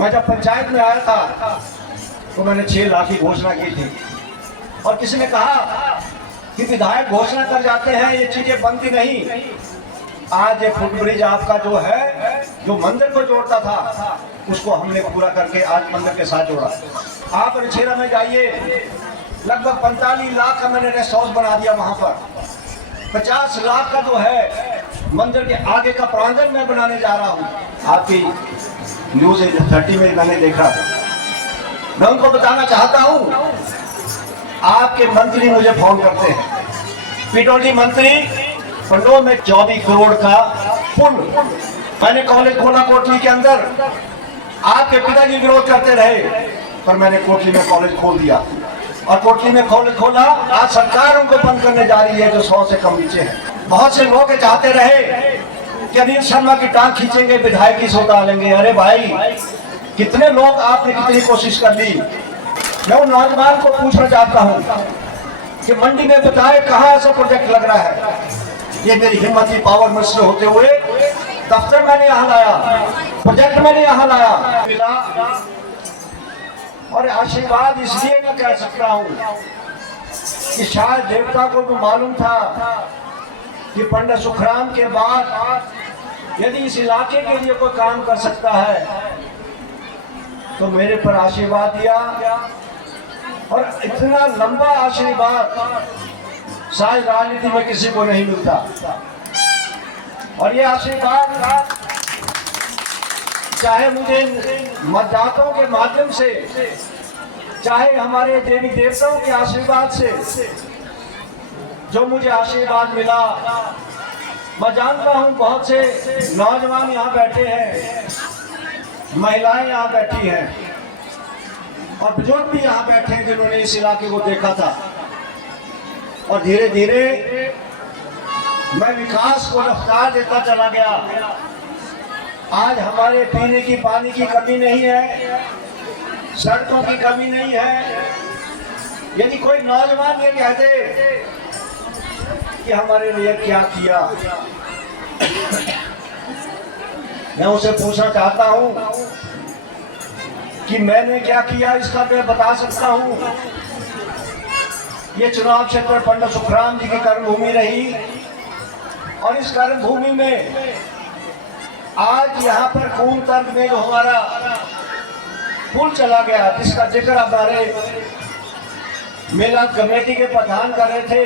मैं जब पंचायत में आया था तो मैंने 6 लाख की घोषणा की थी और किसी ने कहा कि विधायक घोषणा कर जाते हैं, ये चीजें बनती नहीं। आज ये फुटब्रिज आपका जो है, जो मंदिर को जोड़ता था, उसको हमने पूरा करके आज मंदिर के साथ जोड़ा। आप रछेरा में जाइए, लगभग 45 लाख का मैंने रेस्ट हाउस बना दिया वहां पर। 50 लाख का जो है मंदिर के आगे का प्रांगण मैं बनाने जा रहा हूँ। आपकी न्यूज 30 में मैंने देखा। मैं उनको बताना चाहता हूँ, आपके मंत्री मुझे फोन करते हैं, पीडब्ल्यूडी मंत्री, पंडोल में 24 करोड़ का पुल, मैंने कॉलेज खोला कोटली के अंदर। आपके पिताजी विरोध करते रहे, पर मैंने कोटली में कॉलेज खोल दिया और कोटली में कॉलेज खोला। आज सरकार उनको बंद करने जा रही है जो 100 से कम नीचे है। बहुत से लोग चाहते रहे कि अनिल शर्मा की टांग खींचेंगे, विधायक की सौदा लेंगे। अरे भाई, कितने लोग, आपने कितनी कोशिश कर ली। मैं उन नौजवान को पूछना चाहता हूँ कि मंडी में बताए कहाँ ऐसा प्रोजेक्ट लग रहा है। ये मेरी हिम्मत ही पावर मिनिस्टर होते हुए दफ्तर मैंने यहाँ लाया, प्रोजेक्ट मैंने यहाँ लाया मिला। और आशीर्वाद इसलिए मैं कह सकता हूँ कि शायद देवता को तो मालूम था कि पंडित सुखराम के बाद यदि इस इलाके के लिए कोई काम कर सकता है तो मेरे पर आशीर्वाद दिया। और इतना लंबा आशीर्वाद शायद राजनीति में किसी को नहीं मिलता। और ये आशीर्वाद चाहे मुझे मतदाताओं के माध्यम से, चाहे हमारे देवी देवताओं के आशीर्वाद से जो मुझे आशीर्वाद मिला। मैं जानता हूं बहुत से नौजवान यहाँ बैठे हैं, महिलाएं यहाँ बैठी हैं और बुजुर्ग भी यहाँ बैठे हैं जिन्होंने इस इलाके को देखा था। और धीरे धीरे मैं विकास को रफ्तार देता चला गया। आज हमारे पीने की पानी की कमी नहीं है, सड़कों की कमी नहीं है। यदि कोई नौजवान ये कहते कि हमारे लिए क्या किया, मैं उसे पूछना चाहता हूं कि मैंने क्या किया, इसका मैं बता सकता हूं। ये चुनाव क्षेत्र पंडित सुखराम जी की कर्मभूमि रही और इस कर्मभूमि में आज यहाँ पर खून तर्क में जो हमारा पुल चला गया, जिसका जिक्र हमारे मेला कमेटी के प्रधान कर रहे थे,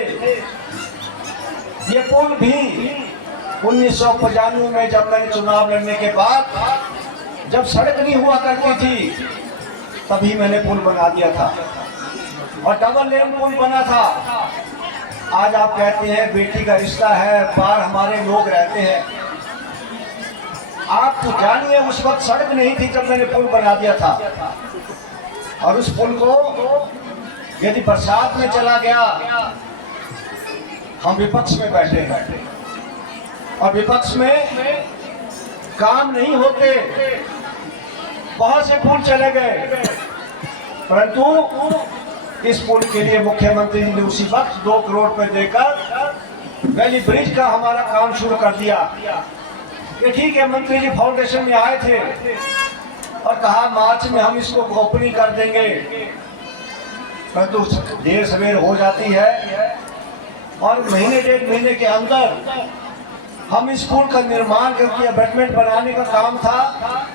ये पुल भी 1995 में जब मैंने चुनाव लड़ने के बाद, जब सड़क नहीं हुआ करती थी, तभी मैंने पुल बना दिया था और डबल लेन पुल बना था। आज आप कहते हैं बेटी का रिश्ता है, पार हमारे लोग रहते हैं। आप तो जानिए उस वक्त सड़क नहीं थी जब मैंने पुल बना दिया था। और उस पुल को यदि बरसात में चला गया, हम विपक्ष में बैठे हैं और विपक्ष में काम नहीं होते, बहुत से पुल चले गए, परंतु इस पुल के लिए मुख्यमंत्री जी ने उसी वक्त 2 करोड़ रुपए देकर वैली ब्रिज का हमारा काम शुरू कर दिया। ये ठीक है, मंत्री जी फाउंडेशन में आए थे और कहा मार्च में हम इसको ओपनिंग कर देंगे, परंतु देर सवेर हो जाती है और महीने 1.5 महीने के अंदर हम इस पुल का निर्माण करके अबेटमेंट बनाने का काम था,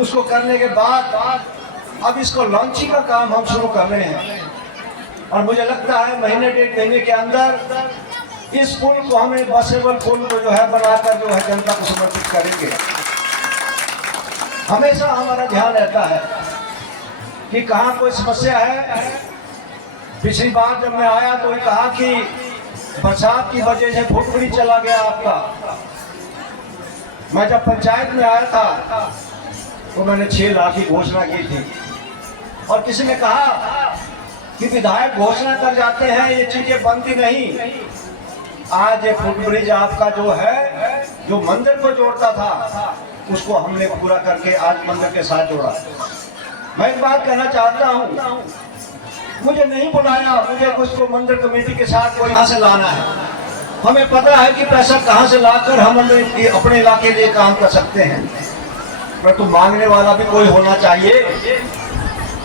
उसको करने के बाद अब इसको लॉन्चिंग का काम हम शुरू कर रहे हैं। और मुझे लगता है महीने 1.5 महीने के अंदर इस पुल को, हमें बसेबल पुल को जो है बनाकर जो है जनता को समर्पित करेंगे। हमेशा हमारा ध्यान रहता है कि कहाँ कोई समस्या है। पिछली बार जब मैं आया तो ये कहा कि बरसात की वजह से फुटब्रिज चला गया आपका। मैं जब पंचायत में आया था तो मैंने 6 लाख की घोषणा की थी और किसी ने कहा कि विधायक घोषणा कर जाते हैं, ये चीजें बनती नहीं। आज ये फुटब्रिज आपका जो है, जो मंदिर को जोड़ता था, उसको हमने पूरा करके आज मंदिर के साथ जोड़ा। मैं एक बात कहना चाहता हूँ, मुझे नहीं बुलाया, मुझे उसको मंदिर कमेटी के साथ कोई कहाँ से लाना है। हमें पता है कि पैसा कहाँ से लाकर हम अपने इलाके लिए काम कर सकते हैं। परंतु मांगने वाला भी कोई होना चाहिए।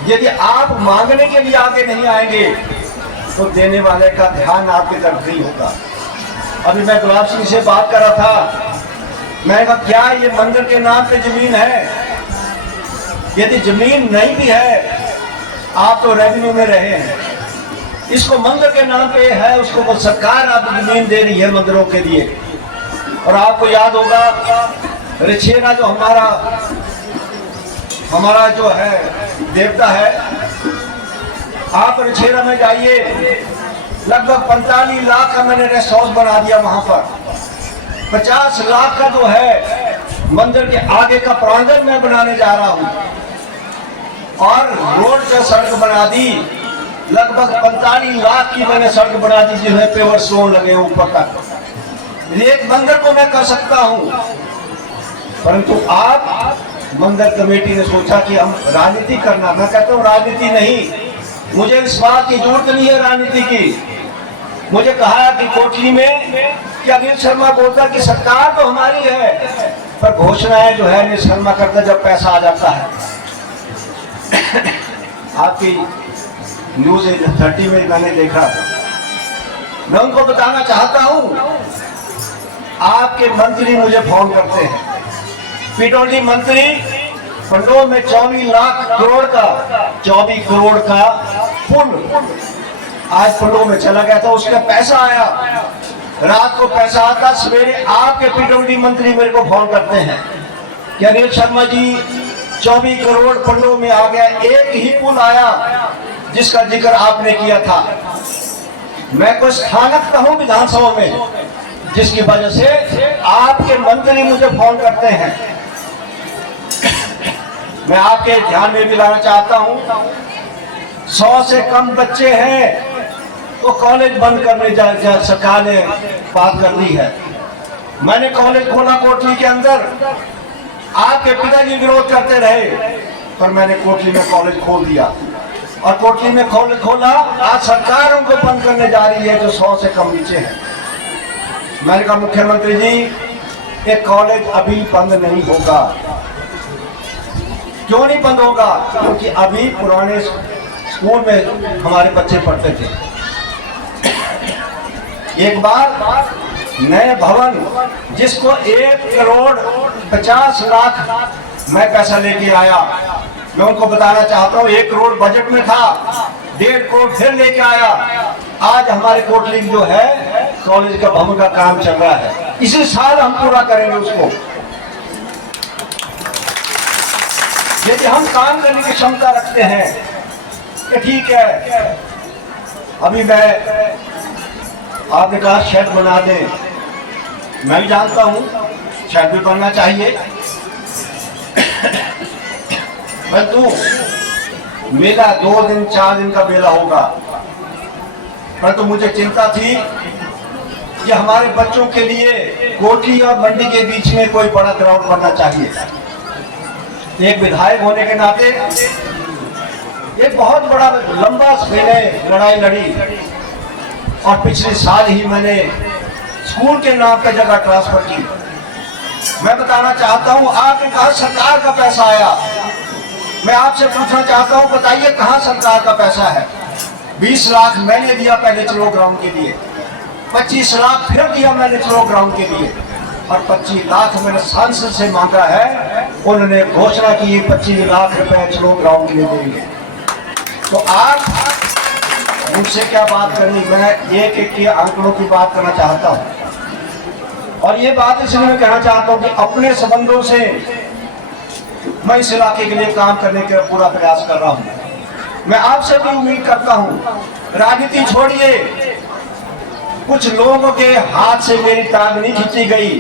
यदि आप मांगने के लिए आगे नहीं आएंगे तो देने वाले का ध्यान आपकी तरफ नहीं होगा। अभी मैं गुलाब सिंह से बात कर रहा था, मैंने कहा क्या ये मंदिर के नाम पे जमीन है? यदि जमीन नहीं भी है, आप तो रेवेन्यू में रहे हैं, इसको मंदिर के नाम पे है, उसको वो सरकार आप जमीन दे रही है मंदिरों के लिए। और आपको याद होगा रिछेरा जो हमारा जो है देवता है, आप रिछेरा में जाइए, लगभग 45 लाख का मैंने रेस्ट हाउस बना दिया वहां पर। 50 लाख का जो है मंदिर के आगे का प्रांगण मैं बनाने जा रहा हूं, और रोड पे सड़क बना दी, लगभग 45 लाख की मैंने सड़क बना दी जिसमें पेवर स्टोन लगे ऊपर तक। एक मंदिर को मैं कर सकता हूं, परंतु आप मंदिर कमेटी ने सोचा कि हम राजनीति करना। मैं कहता हूं राजनीति नहीं, मुझे इस बात की जरूरत नहीं है राजनीति की। मुझे कहा कि कोठली में कि अनिल शर्मा बोलता कि सरकार तो हमारी है, पर घोषणाएं जो है अनिल शर्मा करता जब पैसा आ जाता है। आपकी न्यूज 30 में मैंने देखा, मैं उनको बताना चाहता हूं, आपके मंत्री मुझे फोन करते हैं, पीडब्ल्यूडी मंत्री पंडोल में 24 लाख करोड़ का पुल आज पंडोल में चला गया था, उसका पैसा आया, रात को पैसा आता, सवेरे आपके पीडब्ल्यूडी मंत्री मेरे को फोन करते हैं कि अनिल शर्मा जी 24 करोड़ पंडोल में आ गया, एक ही पुल आया जिसका जिक्र आपने किया था। मैं कोई स्थानक हूं विधानसभा में, जिसकी वजह से आपके मंत्री मुझे फोन करते हैं। मैं आपके ध्यान में भी लाना चाहता हूं, 100 से कम बच्चे हैं तो कॉलेज बंद करने सरकार ने बात कर ली है। मैंने कॉलेज खोला कोटली के अंदर, आपके पिताजी विरोध करते रहे, पर मैंने कोटली में कॉलेज खोल दिया, और कोटली में कॉलेज खोला। आज सरकार उनको बंद करने जा रही है जो 100 से कम नीचे है। मैंने कहा मुख्यमंत्री जी, एक कॉलेज अभी बंद नहीं होगा। क्यों नहीं बंद होगा? क्योंकि अभी पुराने स्कूल में हमारे बच्चे पढ़ते थे। एक बार नए भवन जिसको 1 करोड़ 50 लाख मैं पैसा लेके आया, मैं उनको बताना चाहता हूँ 1 करोड़ बजट में था, 1.5 करोड़ फिर लेके आया। आज हमारे कोटली जो है कॉलेज का भवन का काम चल रहा है, इसी साल हम पूरा करेंगे उसको। यदि हम काम करने की क्षमता रखते हैं कि ठीक है, अभी मैं आपने कहा शेड बना दें, मैं भी जानता हूं शेड भी बनना चाहिए, परंतु मेला 2 दिन 4 दिन का मेला होगा। परंतु मुझे चिंता थी कि हमारे बच्चों के लिए कोठी और मंडी के बीच में कोई बड़ा ग्राउंड बनना चाहिए। एक विधायक होने के नाते एक बहुत बड़ा लंबा मैंने लड़ाई लड़ी, और पिछले साल ही मैंने स्कूल के नाम पर जगह ट्रांसफर की। मैं बताना चाहता हूं, आपने कहा सरकार का पैसा आया, मैं आपसे पूछना चाहता हूं, बताइए कहां सरकार का पैसा है? 20 लाख मैंने दिया पहले चलो ग्राउंड के लिए, 25 लाख फिर दिया मैंने चलो ग्राउंड के लिए, और 25 लाख मैंने सांसद से मांगा है, उन्होंने घोषणा की 25 लाख रुपए चलो ग्राउंड के लिए देंगे। तो आप मुझसे क्या बात करनी, मैं एक एक के आंकड़ों की बात करना चाहता हूं। और ये बात इसलिए मैं कहना चाहता हूं कि अपने संबंधों से मैं इस इलाके के लिए काम करने का पूरा प्रयास कर रहा हूं। मैं आपसे भी उम्मीद करता हूं, राजनीति छोड़िए, कुछ लोगों के हाथ से मेरी टांग नहीं खींची गई।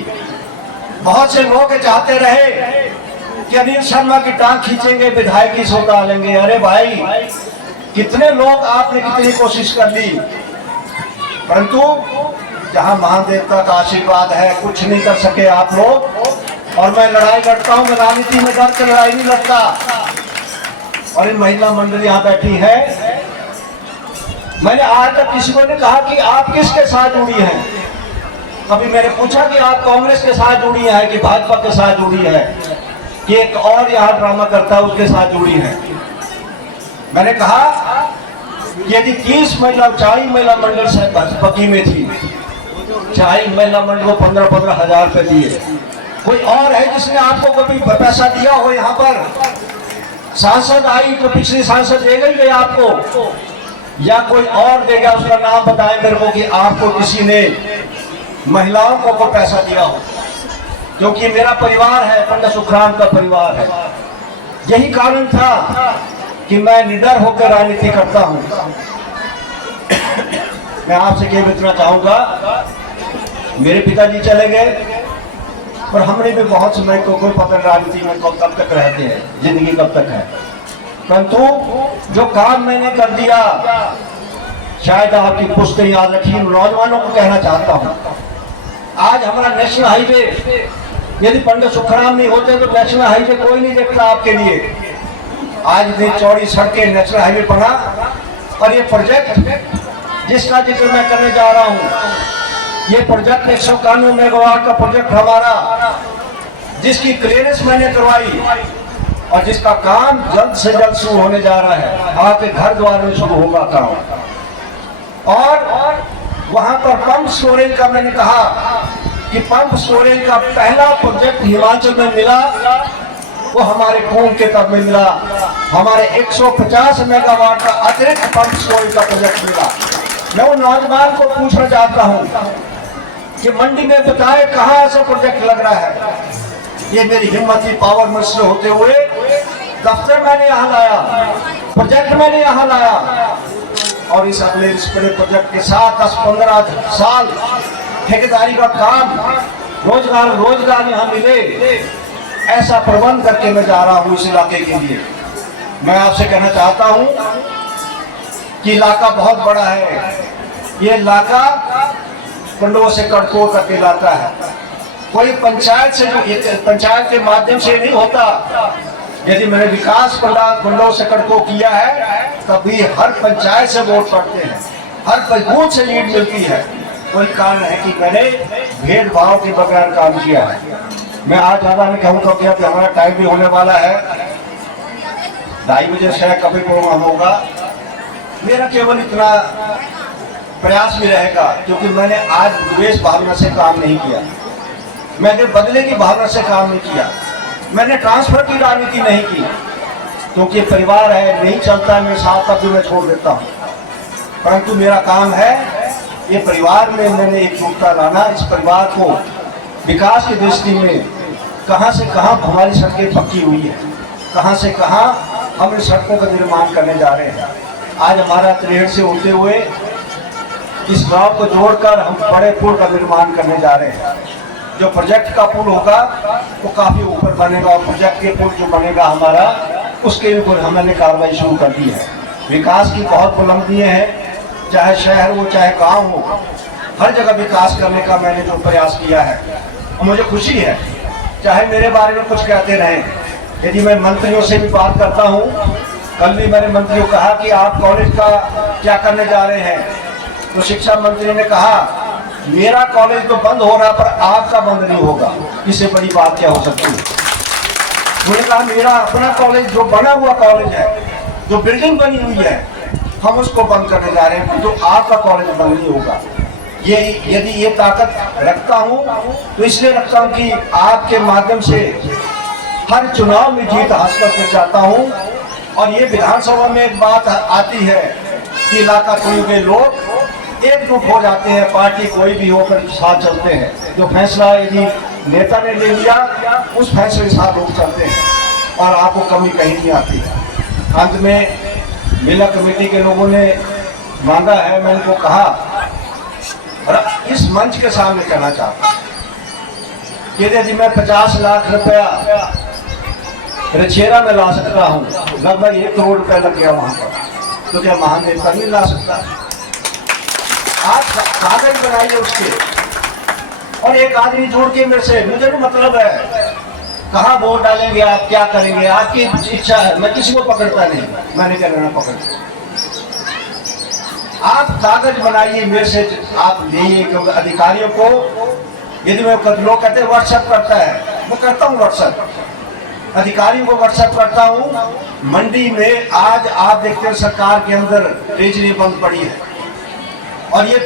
बहुत से लोग चाहते रहे कि अनिल शर्मा की टांग खींचेंगे, विधायक की सौदा लेंगे। अरे भाई, कितने लोग आपने कितनी कोशिश कर ली, परंतु जहां महादेवता का आशीर्वाद है कुछ नहीं कर सके आप लोग। और मैं लड़ाई लड़ता हूं, मैं राजनीति में डर के लड़ाई नहीं लड़ता। और इन महिला मंडल यहाँ बैठी है, मैंने आज तक किसी को नहीं कहा कि आप किसके साथ जुड़ी हैं। कभी मैंने पूछा कि आप कांग्रेस के साथ जुड़ी है कि भाजपा के साथ जुड़ी है कि एक और यहाँ ड्रामा करता है उसके साथ जुड़ी है। मैंने कहा कि यदि 30 महिला 40 महिला मंडल से पकी में थी, 40 महिला मंडल को 15-15 हजार रुपए दिए, कोई और है जिसने आपको कभी पैसा दिया हो? यहाँ पर सांसद आई तो पिछली सांसद देगा ही गया आपको, या कोई और देगा? उसका नाम बताएं मेरे को कि आपको किसी ने महिलाओं को पैसा दिया हो। क्योंकि मेरा परिवार है, पंडित सुखराम का परिवार है। यही कारण था कि मैं निडर होकर राजनीति करता हूं। मैं आपसे केवल इतना चाहूंगा, मेरे पिताजी चले गए और हमने भी बहुत समय को कोई पता राजनीति में कब तक रहते हैं, जिंदगी कब तक है, परंतु जो काम मैंने कर दिया शायद आपकी पुश्तें याद रखी। नौजवानों को कहना चाहता हूं, आज हमारा नेशनल हाईवे, यदि पंडित सुखराम नहीं होते तो नेशनल हाईवे कोई नहीं देखता आपके लिए। आज इतनी चौड़ी सड़कें, नेशनल हाईवे बना, और ये प्रोजेक्ट जिसका जिक्र मैं करने जा रहा हूं, ये प्रोजेक्ट 191 मेगावाट का प्रोजेक्ट हमारा, जिसकी क्लियरेंस मैंने करवाई और जिसका काम जल्द से जल्द शुरू होने जा रहा है। आपके घर द्वार में शुरू होगा काम। और वहां पर पंप स्टोरेज का मैंने कहा कि पंप स्टोरेज का पहला प्रोजेक्ट हिमाचल में मिला, वो हमारे कुंभ के तब में मिला। हमारे 150 मेगावाट का अतिरिक्त पंप स्टोरेज का प्रोजेक्ट मिला। मैं वो नौजवान को पूछना चाहता हूँ कि मंडी में बताए कहाँ ऐसा प्रोजेक्ट लग रहा है। ये मेरी हिम्मत थी, पावर मिनिस्टर होते हुए दफ्तर मैंने यहाँ लाया, प्रोजेक्ट मैंने यहाँ लाया, और इस अगले इस बड़े प्रोजेक्ट के साथ 10-15 साल ठेकेदारी का काम, रोजगार यहाँ मिले, ऐसा प्रबंध करके मैं जा रहा हूँ इस इलाके के लिए। मैं आपसे कहना चाहता हूँ कि इलाका बहुत बड़ा है। ये इलाका पंडों से कड़कोट तक इलाका है। कोई पंचायत से, जो पंचायत के माध्यम से नहीं होता। यदि मैंने विकास पंडों से कड़को किया है, तभी हर पंचायत से वोट पड़ते हैं, हर बूथ से लीड मिलती है। वही कारण है कि मैंने भेदभाव के बगैर काम किया है। मैं आज ज्यादा नहीं कहूँगा कि हमारा टाइम भी होने वाला है, 2:30 बजे से कभी प्रोग्राम होगा। मेरा केवल इतना प्रयास भी रहेगा, क्योंकि मैंने आज द्वेष भावना से काम नहीं किया, मैंने बदले की भावना से काम नहीं किया, मैंने ट्रांसफर की राजनीति नहीं की, क्योंकि परिवार है, नहीं चलता मेरे साथ तब भी मैं छोड़ देता हूँ। परंतु मेरा काम है ये परिवार में मैंने एकजुटता लाना, इस परिवार को विकास की दृष्टि में कहां से कहां हमारी सड़कें पक्की हुई है, कहां से कहां हम इन सड़कों का निर्माण करने जा रहे हैं। आज हमारा त्रेहट से होते हुए इस गांव को जोड़कर हम बड़े पुल का निर्माण करने जा रहे हैं। जो प्रोजेक्ट का पुल होगा वो काफी ऊपर बनेगा, और प्रोजेक्ट के पुल जो बनेगा हमारा, उसके ऊपर हमने कार्रवाई शुरू कर दी है। विकास की बहुत बुलंदियां हैं, चाहे शहर हो चाहे गांव हो, हर जगह विकास करने का मैंने जो प्रयास किया है। मुझे खुशी है, चाहे मेरे बारे में कुछ कहते रहें, यदि मैं मंत्रियों से भी बात करता हूं, कल भी मैंने मंत्रियों को कहा कि आप कॉलेज का क्या करने जा रहे हैं, तो शिक्षा मंत्री ने कहा मेरा कॉलेज तो बंद हो रहा पर आपका बंद नहीं होगा, इससे बड़ी बात क्या हो सकती है। उन्होंने कहा मेरा अपना कॉलेज, जो बना हुआ कॉलेज है, जो बिल्डिंग बनी हुई है, हम उसको बंद करने जा रहे हैं, तो आपका कॉलेज बंद नहीं होगा। ये यदि ये ताकत रखता हूं तो इसलिए रखता हूं कि आपके माध्यम से हर चुनाव में जीत हासिल कर जाता हूं। और ये विधानसभा में एक बात आती है कि इलाका चुने हुए लोग एकजुट हो जाते हैं, पार्टी कोई भी होकर साथ चलते हैं। जो फैसला यदि नेता ने ले लिया, उस फैसले के साथ लोग चलते हैं और आपको कमी कहीं नहीं आती है। अंत में मेला कमेटी के लोगों ने मांगा है, मैंने उनको कहा और इस मंच के सामने कहना चाहता हूं कि यदि मैं 50 लाख रुपया रछेरा में ला सकता हूं, लगभग 1 करोड़ रुपया लग गया वहां पर, तो क्या महानेता नहीं ला सकता? आप कागज बनाइए उसके, और एक आदमी जोड़ के मेरे से, मुझे भी मतलब है कहाँ वोट डालेंगे आप, क्या करेंगे, आपकी इच्छा है, मैं किसी को पकड़ता नहीं, मैंने क्या लेना पकड़। आप कागज बनाइए मेरे से, आप लेइए, क्योंकि अधिकारियों को यदि मैं, लोग कहते हैं व्हाट्सएप करता है, मैं करता हूँ व्हाट्सएप, अधिकारियों को व्हाट्सएप करता हूँ। मंडी में आज आप देखते हैं सरकार के अंदर ट्रेजरी बंद पड़ी है, और ये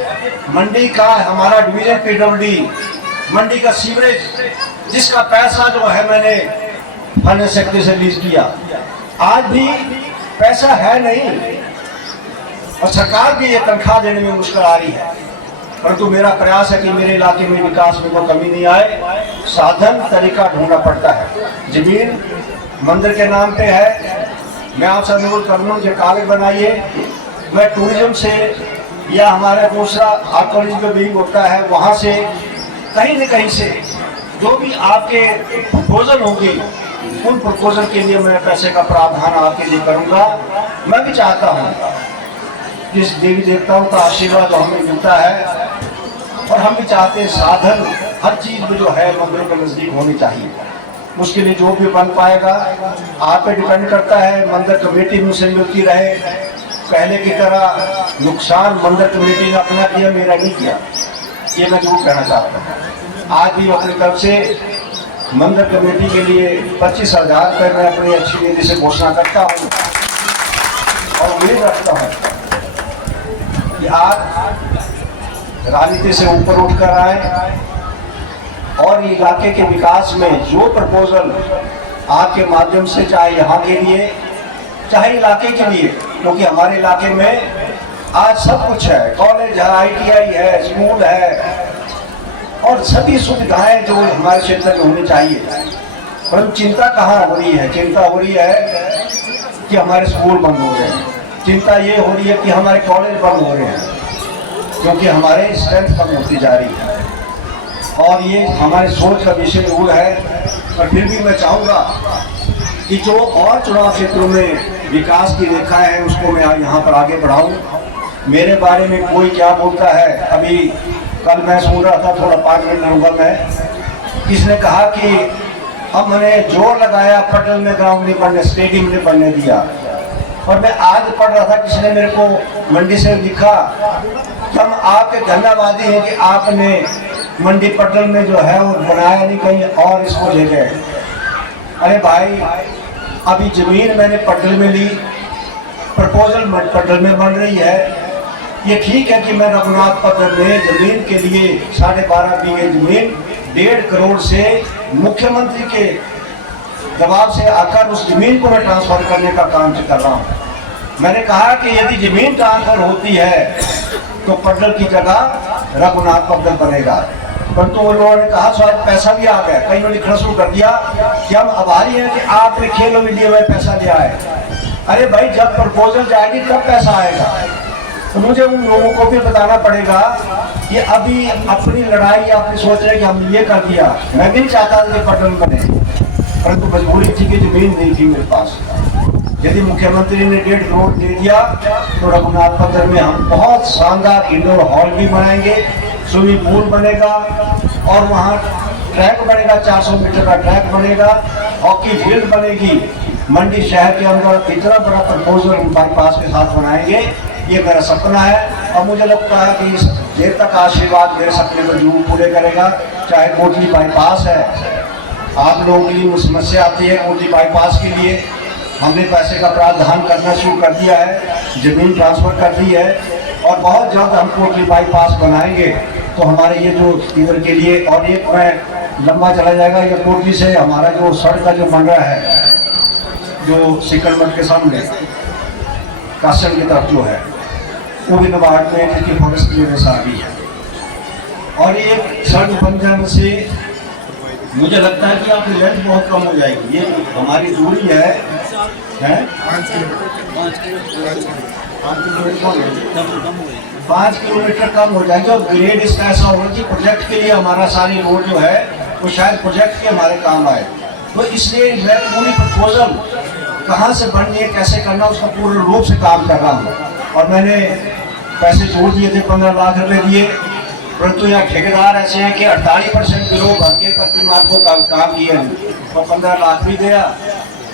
मंडी का हमारा डिवीजन पीडब्ल्यूडी मंडी का सीवरेज जिसका पैसा जो है मैंने फाइनेंस सेक्रेटरी से लीज किया, आज भी पैसा है नहीं, और सरकार भी ये तनख्वाह देने में मुश्किल आ रही है। परंतु मेरा प्रयास है कि मेरे इलाके में विकास में कोई कमी नहीं आए, साधन तरीका ढूंढना पड़ता है। जमीन मंदिर के नाम पे है, मैं आपसे अनुरोध कर लूँ कि कागज बनाइए। मैं टूरिज्म से या हमारा दूसरा आर्कोलॉजी विंग होता है, वहाँ से कहीं न कहीं से जो भी आपके प्रपोजल होंगे उन प्रपोजल के लिए मैं पैसे का प्रावधान आपके लिए करूँगा। मैं भी चाहता हूँ कि इस देवी देवताओं का आशीर्वाद हमें मिलता है, और हम भी चाहते हैं साधन हर चीज़ में जो है मंदिरों के नज़दीक होनी चाहिए। उसके लिए जो भी बन पाएगा आप पे डिपेंड करता है। मंदिर कमेटी में से मिलती रहे, पहले की तरह नुकसान मंदिर कमेटी ने अपना किया, मेरा नहीं किया, ये मैं जरूर कहना चाहता हूँ। आज भी अपनी तरफ से मंदिर कमेटी के लिए 25,000 रुपये मैं अपनी अच्छी निधि से घोषणा करता हूँ, और उम्मीद रखता हूँ कि आप राजनीति से ऊपर उठकर आए और इलाके के विकास में जो प्रपोजल आपके माध्यम से, चाहे यहाँ के लिए चाहे इलाके के लिए, क्योंकि हमारे इलाके में आज सब कुछ है, कॉलेज है, ITI है, स्कूल है, और सभी सुविधाएं जो हमारे क्षेत्र में होनी चाहिए। परंतु चिंता कहाँ हो रही है? चिंता हो रही है कि हमारे स्कूल बंद हो रहे हैं, चिंता ये हो रही है कि हमारे कॉलेज बंद हो रहे हैं, क्योंकि हमारे स्ट्रेंथ कम होती जा रही है, और ये हमारे सोच का विषय जरूर है। पर फिर भी मैं चाहूँगा कि जो और चुनाव क्षेत्रों में विकास की रेखाएं हैं उसको मैं यहाँ पर आगे बढ़ाऊँ। मेरे बारे में कोई क्या बोलता है, अभी कल मैं सुन रहा था, थोड़ा 5 मिनट लूँगा मैं, किसने कहा कि हमने जोर लगाया पटल में ग्राउंड नहीं बनने, स्टेडियम नहीं बनने दिया। और मैं आज पढ़ रहा था, किसी ने मेरे को मंडी से लिखा कि हम आपके धन्यवादी हैं कि आपने मंडी पटल में जो है वो बनाया नहीं, कहीं और इसको ले गए। अरे भाई, अभी जमीन मैंने पटल में ली, प्रपोजल पटल में बन रही है। ये ठीक है कि मैं रघुनाथ पटल में जमीन के लिए 12.5 बीघे जमीन 1.5 करोड़ से मुख्यमंत्री के दबाव से आकर उस जमीन को मैं ट्रांसफर करने का काम कर रहा हूँ। मैंने कहा कि यदि जमीन ट्रांसफर होती है तो पटल की जगह रघुनाथ पटल बनेगा, परंतु वो लोगों ने कहा शायद पैसा भी आ गया। कई लोगों ने लिखना शुरू कर दिया कि हम आभारी हैं कि आपने खेलों में लिए हुए पैसा लिया है। अरे भाई, जब प्रपोजल जाएगी तब पैसा आएगा, तो मुझे उन लोगों को भी बताना पड़ेगा कि अभी अपनी लड़ाई आपने सोच रहे कि हम ये कर दिया। मैं भी नहीं चाहता था कि पटल बने, परंतु मजबूरी थी कि जमीन नहीं थी मेरे पास। यदि मुख्यमंत्री ने 1.5 करोड़ दे दिया तो रघुनाथ पटल में हम बहुत शानदार इंडोर हॉल भी बनाएंगे, स्विमिंग पूल बनेगा, और वहाँ ट्रैक बनेगा, 400 मीटर का ट्रैक बनेगा, हॉकी फील्ड बनेगी। मंडी शहर के अंदर इतना बड़ा प्रपोजल बाईपास के साथ बनाएंगे, ये मेरा सपना है। और मुझे लगता है कि इस देर तक आशीर्वाद मेरे सपने को जरूर पूरे करेगा। चाहे कोटली बाईपास है, आप लोगों के लिए समस्या आती है, कोटली बाईपास के लिए हमने पैसे का प्रावधान करना शुरू कर दिया है, जमीन ट्रांसफर कर दी है, और बहुत जल्द हम कोटली बाईपास बनाएंगे तो हमारे ये जो इधर के लिए, और एक मैं लंबा चला जाएगा, ये कोटली से हमारा जो सड़क का जो बन रहा है, जो सिकल मठ के सामने काशन की तरफ जो है, वो भी नबार्ड में जिसकी फॉरेस्ट क्लियरेंस आ गई है। और ये सड़क बन जाने से मुझे लगता है कि आपकी लेंथ बहुत कम हो जाएगी। ये हमारी दूरी है 5 किलोमीटर कम हो जाएगी, और ग्रेड इसका ऐसा होगा कि प्रोजेक्ट के लिए हमारा सारी रोड जो है वो शायद प्रोजेक्ट के हमारे काम आए। तो इसलिए मैं पूरी प्रपोजल कहाँ से बननी है, कैसे करना, उसका पूर्ण रूप से काम कर रहा हूँ। और मैंने पैसे जोड़ दिए थे, 15 लाख रुपए दिए, परंतु यहाँ ठेकेदार ऐसे हैं कि 48% बिलो भर के प्रति माह को काम किए हैं, तो 15 लाख भी गया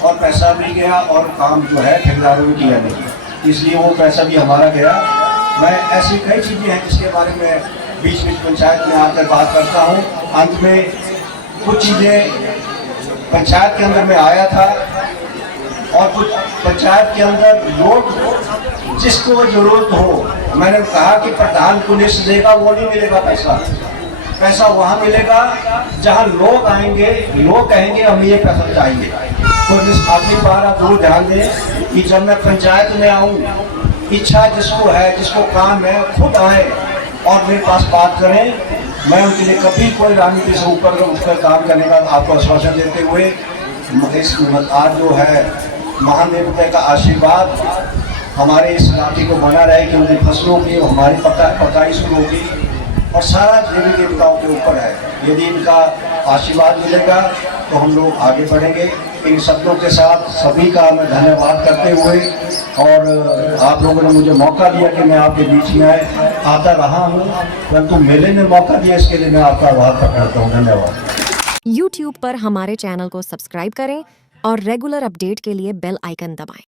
और पैसा भी गया, और काम जो है ठेकेदारों ने किया नहीं, इसलिए वो पैसा भी हमारा गया। मैं ऐसी कई चीज़ें हैं जिसके बारे में बीच बीच पंचायत में आकर बात करता हूँ। अंत में कुछ चीज़ें पंचायत के अंदर मैं आया था और कुछ पंचायत के अंदर लोग जिसको जरूरत हो, मैंने कहा कि प्रधान पुलिस देगा वो नहीं मिलेगा पैसा, पैसा वहाँ मिलेगा जहाँ लोग आएंगे, लोग कहेंगे हमें ये पैसा चाहिए। तो इस आखिरी बार आप जरूर ध्यान दें कि जब मैं पंचायत में आऊँ, इच्छा जिसको है, जिसको काम है, खुद आए और मेरे पास बात करें। मैं उनके लिए कभी कोई राजनीति से ऊपर उठकर काम करने का आपको आश्वासन देते हुए इस आज जो है महादेव का आशीर्वाद हमारे इस इलाके को बना रहे कि उनकी फसलों की हमारी पकाई शुरू होगी और सारा देवी देवताओं के ऊपर है। यदि इनका आशीर्वाद मिलेगा तो हम लोग आगे बढ़ेंगे। इन शब्दों के साथ सभी का मैं धन्यवाद करते हुए और आप लोगों ने मुझे मौका दिया कि मैं आपके बीच में आता रहा हूँ, परंतु मेले ने मौका दिया, इसके लिए मैं आपका आभार करता हूँ। धन्यवाद। YouTube पर हमारे चैनल को सब्सक्राइब करें और रेगुलर अपडेट के लिए बेल आइकन दबाएं।